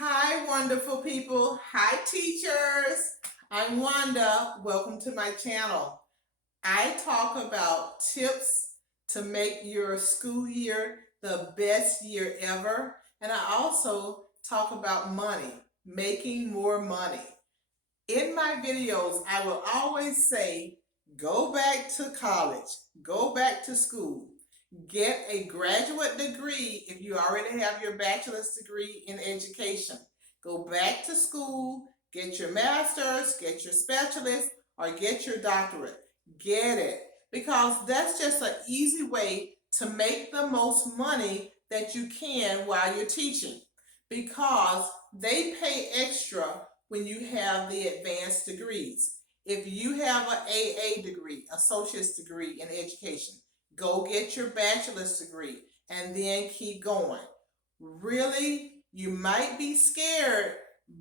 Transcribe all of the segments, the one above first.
Hi, wonderful people. Hi, teachers. I'm Wanda. Welcome to my channel. I talk about tips to make your school year the best year ever. And I also talk about money, making more money. In my videos, I will always say, go back to college, go back to school, get a graduate degree if you already have your bachelor's degree in education. Go back to school, get your master's, get your specialist, or get your doctorate. Get it. Because that's just an easy way to make the most money that you can while you're teaching. Because they pay extra when you have the advanced degrees. If you have an AA degree, associate's degree in education, go get your bachelor's degree and then keep going. Really, you might be scared,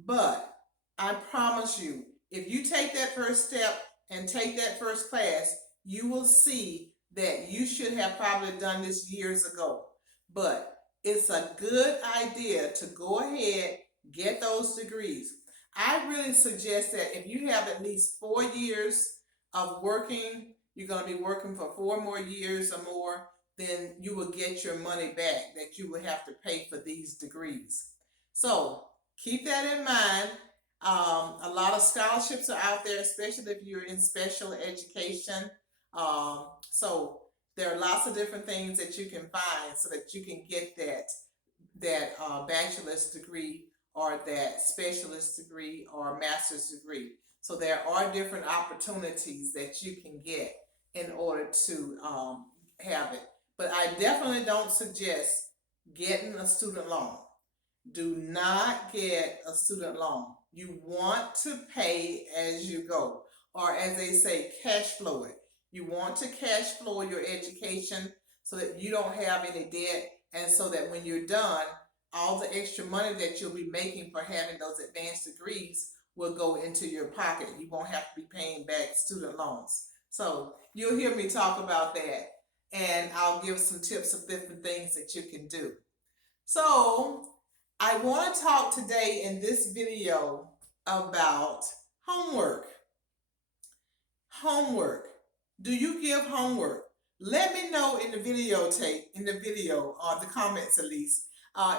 but I promise you, if you take that first step and take that first class, you will see that you should have probably done this years ago. But it's a good idea to go ahead, get those degrees. I really suggest that if you have at least 4 years of working, you're going to be working for 4 more years or more, then you will get your money back that you will have to pay for these degrees. So keep that in mind. A lot of scholarships are out there, especially if you're in special education. So there are lots of different things that you can find so that you can get that bachelor's degree or that specialist degree or master's degree. So there are different opportunities that you can get in order to have it. But I definitely don't suggest getting a student loan. Do not get a student loan. You want to pay as you go, or as they say, cash flow it. You want to cash flow your education so that you don't have any debt, and so that when you're done, all the extra money that you'll be making for having those advanced degrees will go into your pocket. You won't have to be paying back student loans. So you'll hear me talk about that, and I'll give some tips of different things that you can do. So I want to talk today in this video about homework. Homework. Do you give homework? Let me know in the video, or the comments at least,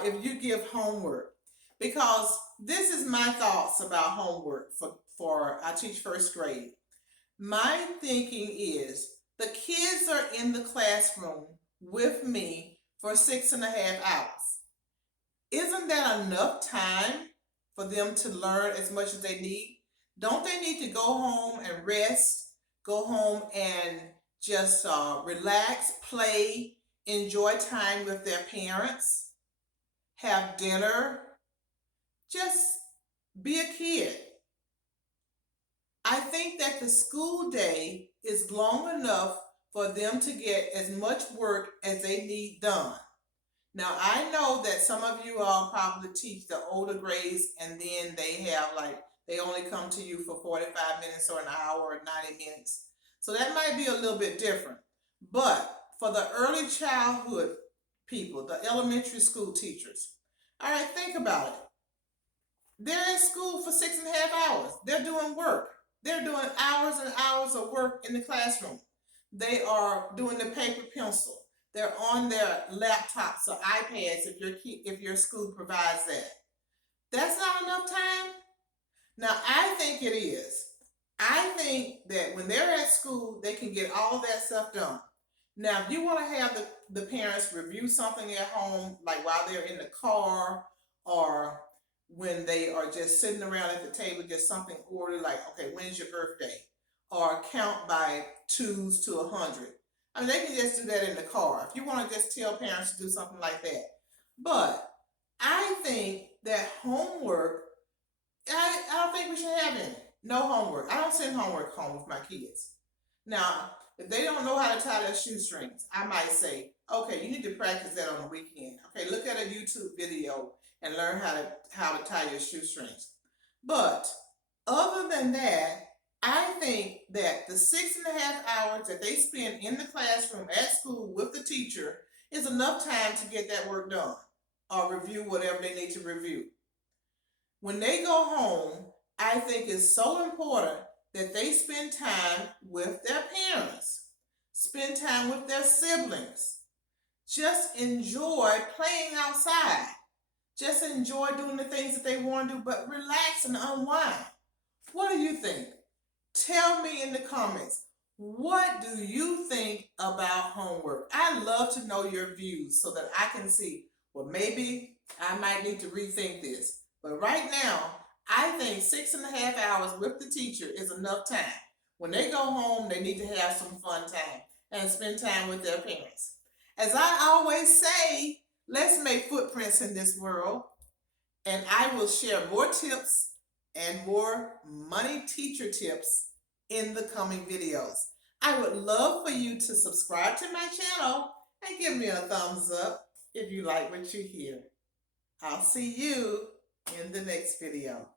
if you give homework. Because this is my thoughts about homework for I teach first grade. My thinking is the kids are in the classroom with me for 6.5 hours. Isn't that enough time for them to learn as much as they need? Don't they need to go home and rest, go home and just relax, play, enjoy time with their parents, have dinner, just be a kid? I think that the school day is long enough for them to get as much work as they need done. Now, I know that some of you all probably teach the older grades, and then they only come to you for 45 minutes or an hour or 90 minutes. So that might be a little bit different. But for the early childhood people, the elementary school teachers, all right, think about it. They're in school for 6.5 hours. They're doing work. They're doing hours and hours of work in the classroom. They are doing the paper pencil. They're on their laptops or iPads if your school provides that. That's not enough time. Now I think it is. I think that when they're at school, they can get all that stuff done. Now, if you want to have the parents review something at home, like while they're in the car or when they are just sitting around at the table, just something ordered like, okay, when's your birthday? Or count by twos to 100. I mean, they can just do that in the car. If you want to just tell parents to do something like that. But I think that homework, I don't think we should have any. No homework. I don't send homework home with my kids. Now, if they don't know how to tie their shoestrings, I might say, okay, you need to practice that on the weekend. Okay, look at a YouTube video and learn how to tie your shoestrings. But other than that, I think that the 6.5 hours that they spend in the classroom at school with the teacher is enough time to get that work done or review whatever they need to review. when they go home, I think it's so important that they spend time with their parents, spend time with their siblings. Just enjoy playing outside. Just enjoy doing the things that they want to do, but relax and unwind. What do you think? Tell me in the comments. What do you think about homework? I love to know your views so that I can see, well, maybe I might need to rethink this. But right now, I think 6.5 hours with the teacher is enough time. When they go home, they need to have some fun time and spend time with their parents. As I always say, let's make footprints in this world, and I will share more tips and more money teacher tips in the coming videos. I would love for you to subscribe to my channel and give me a thumbs up if you like what you hear. I'll see you in the next video.